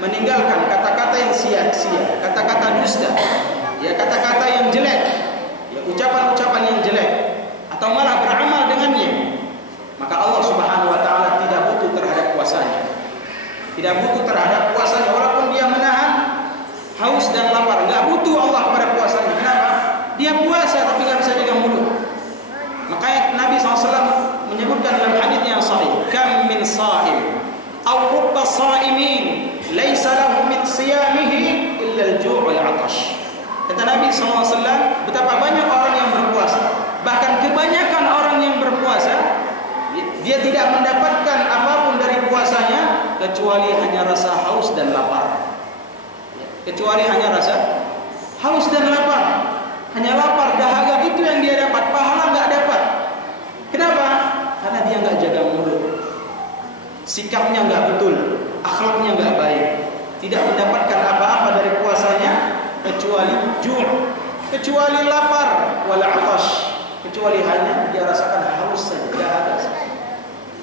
meninggalkan kata-kata yang sia-sia, kata-kata dusta, ya kata-kata yang jelek, ya ucapan-ucapan yang jelek, atau malah beramal dengannya, maka Allah Subhanahu wa taala tidak butuh terhadap puasanya. Tidak butuh terhadap puasanya walaupun dia menahan haus dan lapar, enggak butuh Allah pada puasanya. Kenapa? Dia puasa tapi enggak bisa jaga mulut. Makanya Nabi SAW menyebutkan dalam hadis yang sahih, "Kam min sha'im aw rubba sha'imin laisa lahu min siyamihi illa al-ju' wal 'atash." Kata Nabi SAW, betapa banyak orang yang berpuasa, bahkan kebanyakan orang yang berpuasa, dia tidak mendapatkan apapun dari puasanya kecuali hanya rasa haus dan lapar. Kecuali hanya rasa haus dan lapar. Hanya lapar, dahaga itu yang dia dapat, pahala enggak dapat. Kenapa? Karena dia enggak jaga mulut. Sikapnya enggak betul, akhlaknya enggak baik. Tidak mendapatkan apa-apa dari puasanya kecuali ju', kecuali lapar, wala 'atash, kecuali hanya dia rasakan haus saja, dahaga saja.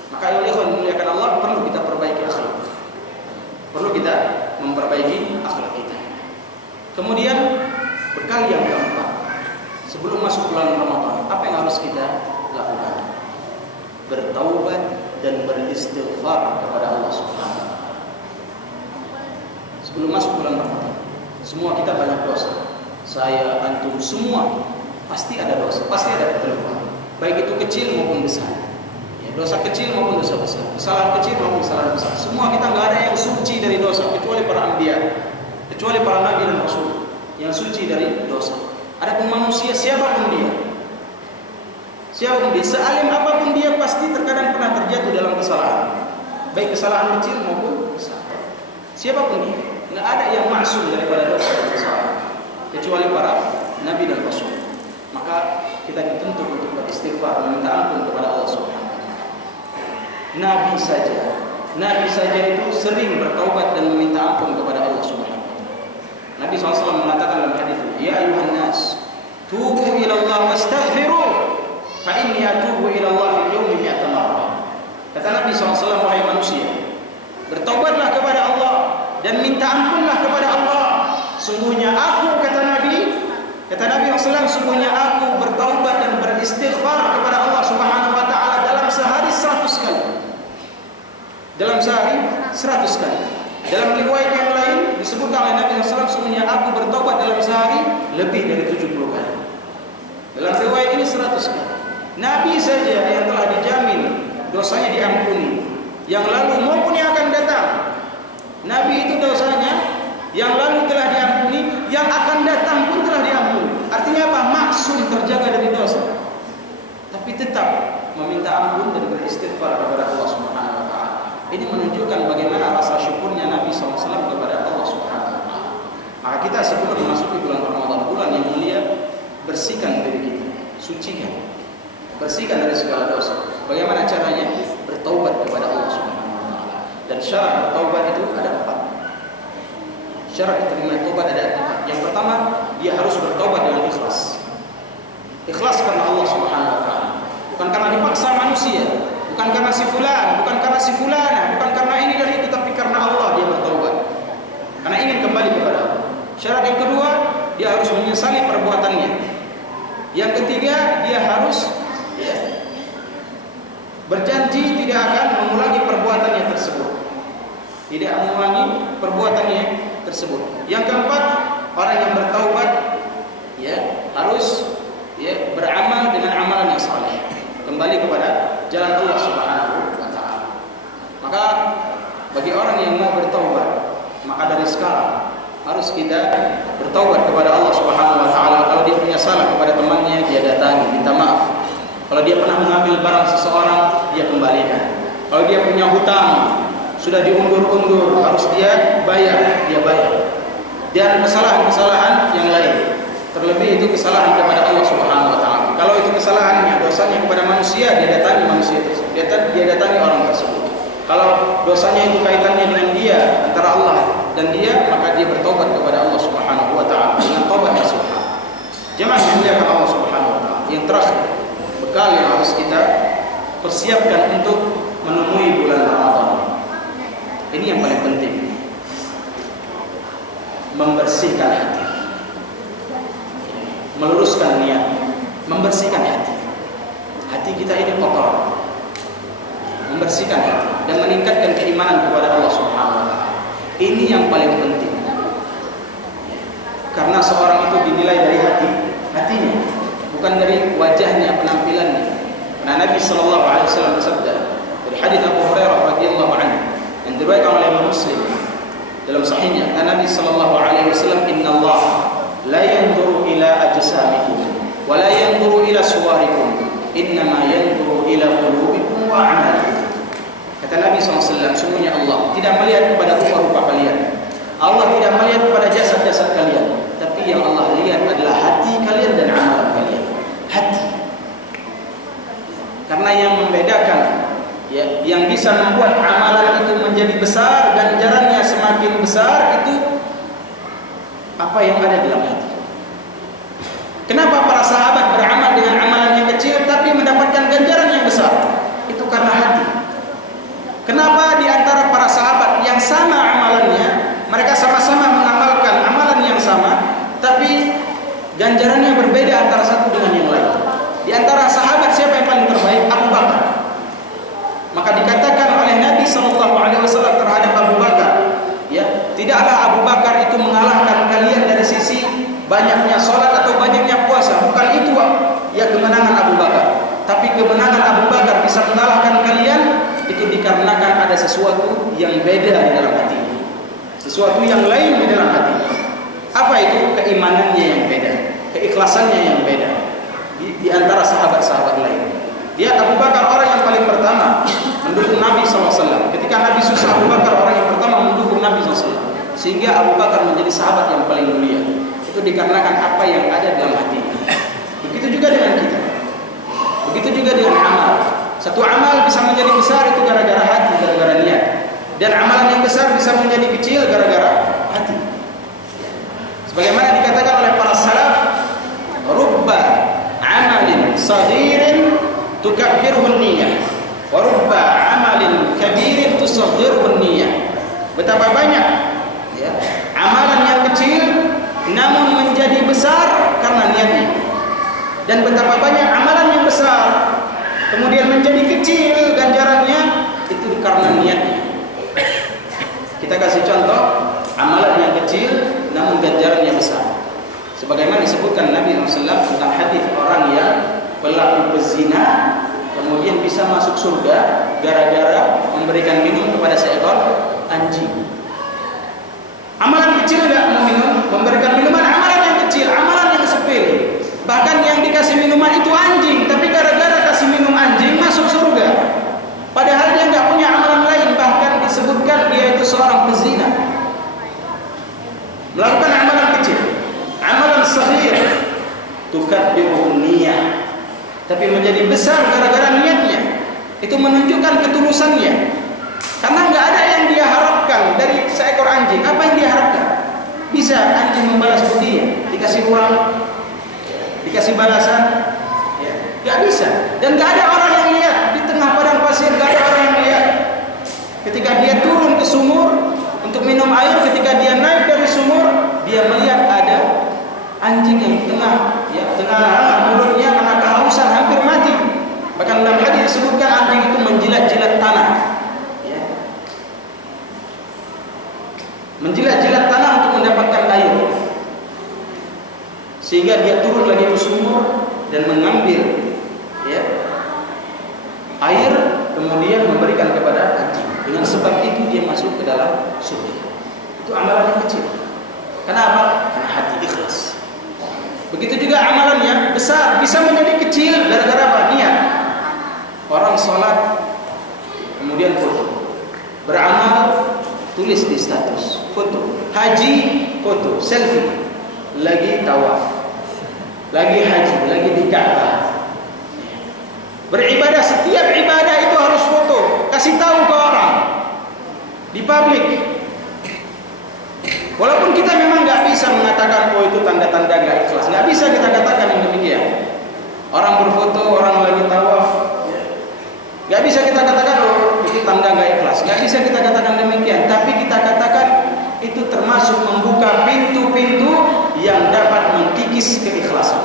Maka oleh Allah memuliakan Allah, perlu kita perbaiki akhlak. Perlu kita memperbaiki akhlak kita. Kemudian bekal yang keempat, sebelum masuk bulan Ramadan, apa yang harus kita lakukan? Bertaubat dan beristighfar kepada Allah Subhanahu wa taala. Sebelum masuk bulan Ramadan, semua kita banyak dosa. Saya, antum, semua pasti ada dosa, pasti ada kelemahan. Baik itu kecil maupun besar. Ya, dosa kecil maupun dosa besar, kesalahan kecil maupun kesalahan besar. Semua kita nggak ada yang suci dari dosa kecuali para anbiya, kecuali para nabi dan rasul yang suci dari dosa. Adapun manusia siapapun dia, sealim apapun dia, pasti terkadang pernah terjatuh dalam kesalahan, baik kesalahan kecil maupun besar. Siapapun dia, nggak ada yang maksum daripada dosa dan kesalahan kecuali para nabi dan rasul. Maka kita dituntut untuk beristighfar, meminta ampun kepada Allah Subhanahu wa taala. Nabi saja itu sering bertaubat dan meminta ampun kepada Allah Subhanahu wa taala. Nabi SAW mengatakan dalam hadis, "Ya ayuhan nas, tubu ila Allah wastaghfiru, fa inni atubu ila Allah fi yawmi mi'ata marrah." Kata Nabi SAW, wahai manusia, bertaubatlah kepada Allah dan minta ampunlah kepada Allah. Sungguhnya aku, kata Nabi SAW, sungguhnya aku bertaubat dan beristighfar kepada Allah Subhanahu wa taala dalam sehari 100 kali. Dalam sehari 100 kali. Dalam riwayat yang lain disebutkan oleh Nabi SAW, sungguhnya aku bertaubat dalam sehari lebih dari 70 kali. Dalam riwayat ini 100 kali. Nabi saja yang telah dijamin dosanya diampuni, yang lalu maupun yang akan datang. Nabi itu dosanya yang lalu telah diampuni, yang akan datang pun telah diampuni. Artinya apa? Maksum, terjaga dari dosa, tapi tetap meminta ampun dan beristighfar kepada Allah Subhanahu wa taala. Ini menunjukkan bagaimana rasa syukurnya Nabi SAW kepada Allah Subhanahu wa taala. Maka kita sebelum memasuki bulan Ramadan, bulan yang mulia, bersihkan diri kita, sucikan, bersihkan dari segala dosa. Bagaimana caranya? Bertaubat kepada Allah Subhanahu wa taala. Dan syarat bertaubat itu ada 4. Syarat diterima taubat ada 4. Yang pertama, dia harus bertaubat dengan ikhlas. Ikhlas karena Allah Subhanahu wa taala, bukan karena dipaksa manusia, bukan karena si fulan, bukan karena si fulana, bukan karena ini dan itu, tapi karena Allah dia bertaubat, karena ingin kembali kepada Allah. Syarat yang kedua, dia harus menyesali perbuatannya. Yang ketiga, dia harus berjanji tidak akan mengulangi perbuatannya tersebut. Tidak mengulangi perbuatannya tersebut. Yang keempat, orang yang bertaubat harus beramal dengan amalan yang saleh, kembali kepada jalan Allah Subhanahu wa taala. Maka bagi orang yang mau bertaubat, maka dari sekarang harus kita bertaubat kepada Allah Subhanahu wa taala. Kalau dia punya salah kepada temannya, dia datangi, minta maaf. Kalau dia pernah mengambil barang seseorang, dia kembalikan. Kalau dia punya hutang, sudah diundur-undur, harus dia bayar. Dan kesalahan-kesalahan yang lain, terlebih itu kesalahan kepada Allah Subhanahu wa taala. Kalau itu kesalahannya, dosanya kepada manusia, dia datangi manusia tersebut. Dia datangi orang tersebut. Kalau dosanya itu kaitannya dengan dia, antara Allah dan dia, maka dia bertobat kepada Allah Subhanahu wa taala dengan tobat nasuha. Jemaah yang dimuliakan Allah Subhanahu wa taala. Yang terakhir, bekal yang harus kita persiapkan untuk menemui bulan Ramadan. Ini yang paling penting. Membersihkan hati, meluruskan niat, membersihkan hati. Hati kita ini kotor. Membersihkan hati dan meningkatkan keimanan kepada Allah Subhanahu wa taala. Ini yang paling penting. Karena seorang itu dinilai dari hatinya, bukan dari wajahnya, penampilannya. Nah, Nabi sallallahu alaihi wasallam bersabda dari hadis Abu Hurairah radhiyallahu anhu yang diriwayatkan oleh Imam Muslim dalam sahihnya, Nabi sallallahu alaihi wasallam, "Innallaha la yanzuru ila ajsamikum wa la yanzuru ila suwarikum, innama yanzuru ila qulubikum wa a'malikum." Kata Nabi SAW, sungguhnya Allah tidak melihat kepada rupa-rupa kalian. Allah tidak melihat kepada jasad-jasad kalian. Tapi yang Allah lihat adalah hati kalian dan amalan kalian. Hati. Karena yang membedakan, ya, yang bisa membuat amalan itu menjadi besar, ganjarannya semakin besar, itu apa yang ada dalam hati. Kenapa para sahabat beramal dengan amalan yang kecil tapi mendapatkan ganjaran yang besar? Itu karena hati. Kenapa di antara para sahabat yang sama amalannya, mereka sama-sama mengamalkan amalan yang sama, tapi ganjarannya berbeda antara satu dengan yang lain? Di antara sahabat siapa yang paling terbaik? Abu Bakar. Maka dikatakan oleh Nabi SAW terhadap Abu Bakar, ya, tidaklah Abu Bakar itu mengalahkan kalian dari sisi banyaknya sholat atau banyaknya puasa. Bukan itu ya kemenangan Abu Bakar. Tapi kemenangan Abu Bakar bisa mengalahkan kalian itu dikarenakan ada sesuatu yang beda di dalam hatinya, sesuatu yang lain di dalam hatinya. Apa itu? Keimanannya yang beda, keikhlasannya yang beda di antara sahabat-sahabat lain. Dia Abu Bakar orang yang paling pertama mendukung Nabi SAW. Ketika Nabi susah, Abu Bakar orang yang pertama mendukung Nabi SAW. Sehingga Abu Bakar menjadi sahabat yang paling mulia. Itu dikarenakan apa yang ada dalam hatinya. Begitu juga dengan kita. Begitu juga dengan amal. Satu amal bisa menjadi besar itu gara-gara hati, gara-gara niat. Dan amalan yang besar bisa menjadi kecil gara-gara hati. Sebagaimana dikatakan oleh para salaf, rubba amalin saghirin tukabbiruhu niyyah wa rubba amalin kabirin tusaghhiruhu niyyah. Betapa banyak, ya, amalan yang kecil namun menjadi besar karena niatnya. Dan betapa banyak amalan yang besar kemudian menjadi kecil ganjarannya itu karena niatnya. Kita kasih contoh amalan yang kecil namun ganjarannya besar. Sebagaimana disebutkan Nabi SAW tentang hadis orang yang pelaku berzina kemudian bisa masuk surga gara-gara memberikan minum kepada seekor anjing. Amalan kecil enggak mau minum, memberikan minuman, amalan yang kecil, amalan yang sepele. Bahkan yang dikasih minuman itu anjing, tapi gara-gara kasih minum anjing masuk surga. Padahal dia enggak punya amalan lain, bahkan disebutkan dia itu seorang pezina. Melakukan amalan kecil, amalan saghir, tukabbiruhu niyyah, tapi menjadi besar gara-gara niatnya. Itu menunjukkan ketulusannya. Karena enggak ada yang dia harapkan dari seekor anjing. Apa yang dia harapkan? Bisa anjing membalas budinya, dikasih uang, dikasih balasan, ya, gak bisa. Dan gak ada orang yang lihat di tengah padang pasir, gak ada orang yang lihat. Ketika dia turun ke sumur untuk minum air, ketika dia naik dari sumur, dia melihat ada anjing yang tengah mulutnya karena kehausan hampir mati. Bahkan dalam hadis disebutkan anjing itu menjilat-jilat tanah, ya, menjilat-jilat tanah untuk mendapatkan air. Sehingga dia turun lagi ke sumur dan mengambil, ya, air kemudian memberikan kepada anjing. Dengan sebab itu dia masuk ke dalam surga. Itu amalan yang kecil. Kenapa? Karena hati ikhlas. Begitu juga amalan yang besar bisa menjadi kecil gara-gara apa? Niat. Orang sholat kemudian foto. Beramal, tulis di status, foto. Haji, foto, selfie. Lagi tawaf, lagi haji, lagi di Ka'bah. Beribadah, setiap ibadah itu harus foto, kasih tahu ke orang di publik. Walaupun kita memang nggak bisa mengatakan oh itu tanda-tanda nggak ikhlas, nggak bisa kita katakan yang demikian. Orang berfoto, orang lagi tawaf, nggak bisa kita katakan oh itu tanda nggak ikhlas, nggak bisa kita katakan demikian. Tapi kita katakan itu termasuk membuka pintu-pintu yang dapat mengkikis keikhlasan,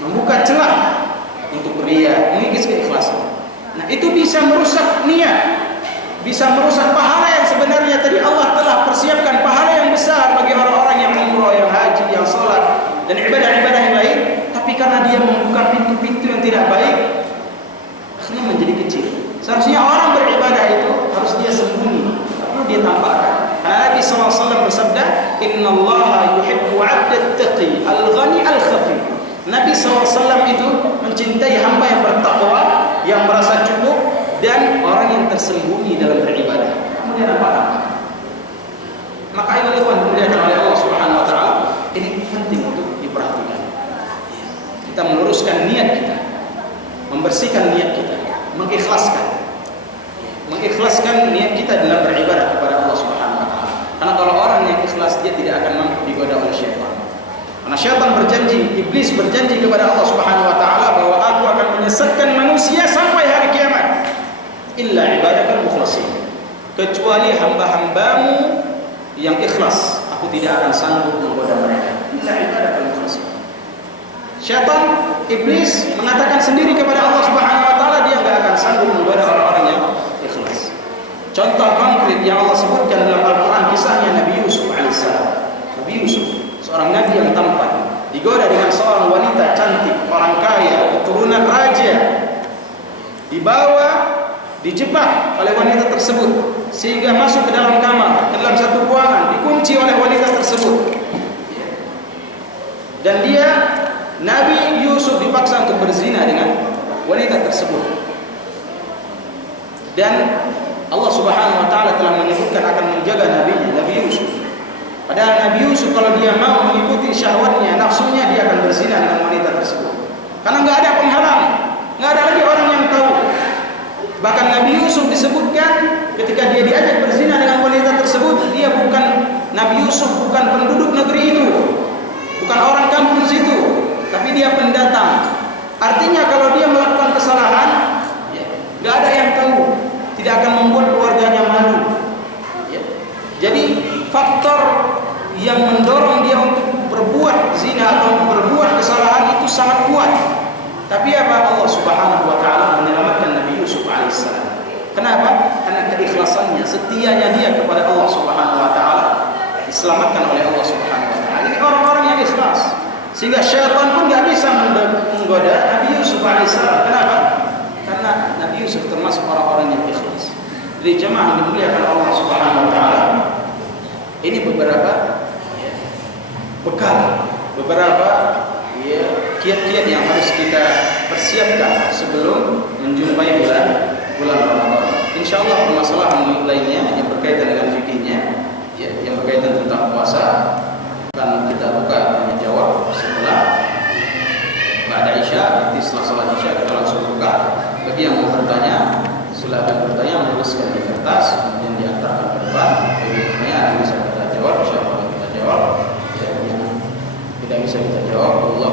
membuka celah untuk ria, mengikis keikhlasan. Nah itu bisa merusak niat, bisa merusak pahala yang sebenarnya tadi Allah telah persiapkan, pahala yang besar bagi orang-orang yang umroh, yang haji, yang sholat dan ibadah-ibadah yang lain. Tapi karena dia membuka pintu-pintu yang tidak baik, akhirnya menjadi kecil. Seharusnya orang beribadah itu harus dia sembunyi, perlu dia tampakkan. Karena Nabi SAW bersabda, Innallaha yuhibbu 'abdat taqi al-ghani al-khafi. Nabi SAW itu mencintai hamba yang bertakwa, yang merasa cukup, dan orang yang tersembunyi dalam beribadah. Kemudian apa? Maka ayuhal ikhwan dimuliakan oleh Allah Subhanahu wa taala, ini penting untuk diperhatikan. Kita meluruskan niat kita, membersihkan niat kita, mengikhlaskan niat kita dalam beribadah kepada Allah Subhanahu wa taala. Karena kalau orang yang ikhlas, dia tidak akan mampu digoda oleh syaitan. Karena syaitan berjanji, iblis berjanji kepada Allah Subhanahu wa taala bahwa aku akan menyesatkan manusia sampai hari kiamat. Illa ibadakal mukhlasin, kecuali hamba-hambamu yang ikhlas, aku tidak akan sanggup menggoda mereka. Illa ibadakal mukhlasin. Syaitan, iblis mengatakan sendiri kepada Allah Subhanahu wa taala dia enggak akan sanggup menggoda orang-orang yang ikhlas. Contoh konkret yang Allah sebutkan dalam Al-Qur'an kisahnya Nabi Yusuf alaihissalam. Nabi Yusuf, seorang nabi yang tampan, digoda dengan seorang wanita cantik, orang kaya, keturunan raja. Dibawa, dijebak oleh wanita tersebut sehingga masuk ke dalam kamar, ke dalam satu ruangan, dikunci oleh wanita tersebut. Dan dia, Nabi Yusuf dipaksa untuk berzina dengan wanita tersebut. Dan Allah Subhanahu wa taala telah menyebutkan akan menjaga nabinya, Nabi Yusuf. Padahal Nabi Yusuf kalau dia mau mengikuti syahwatnya, nafsunya, dia akan berzina dengan wanita tersebut. Karena enggak ada penghalang, enggak ada lagi orang yang tahu. Bahkan Nabi Yusuf disebutkan ketika dia diajak berzina dengan wanita tersebut, dia bukan, Nabi Yusuf bukan penduduk negeri itu, bukan orang kampung situ, tapi dia pendatang. Artinya kalau dia melakukan kesalahan, enggak ada yang tahu, tidak akan membuat keluarganya malu. Jadi faktor yang mendorong dia untuk berbuat zina atau berbuat kesalahan itu sangat kuat. Tapi apa? Allah Subhanahu wa taala menyelamatkan Nabi Yusuf alaihissalam. Kenapa? Karena keikhlasannya, setianya dia kepada Allah Subhanahu wa taala diselamatkan oleh Allah Subhanahu wa taala. Ini orang-orang yang ikhlas. Sehingga syaitan pun enggak bisa menggoda Nabi Yusuf alaihissalam. Kenapa? Karena Nabi Yusuf termasuk orang-orang yang ikhlas. Jadi jemaah dimuliakan Allah Subhanahu wa taala. Ini beberapa bekal, beberapa kiat-kiat yang harus kita persiapkan sebelum menjumpai bulan Ramadan. Insyaallah permasalahan lainnya yang berkaitan dengan fikihnya, yang berkaitan tentang puasa akan kita buka tanya jawab setelah ba'da Isya. Nanti setelah salat Isya kita langsung buka. Bagi yang mau bertanya, silakan bertanya, menuliskan di kertas, kemudian diantarkan ke depan. Bagi pertanyaan yang bisa kita jawab, insyaallah kita jawab. Yang tidak bisa kita jawab, Allah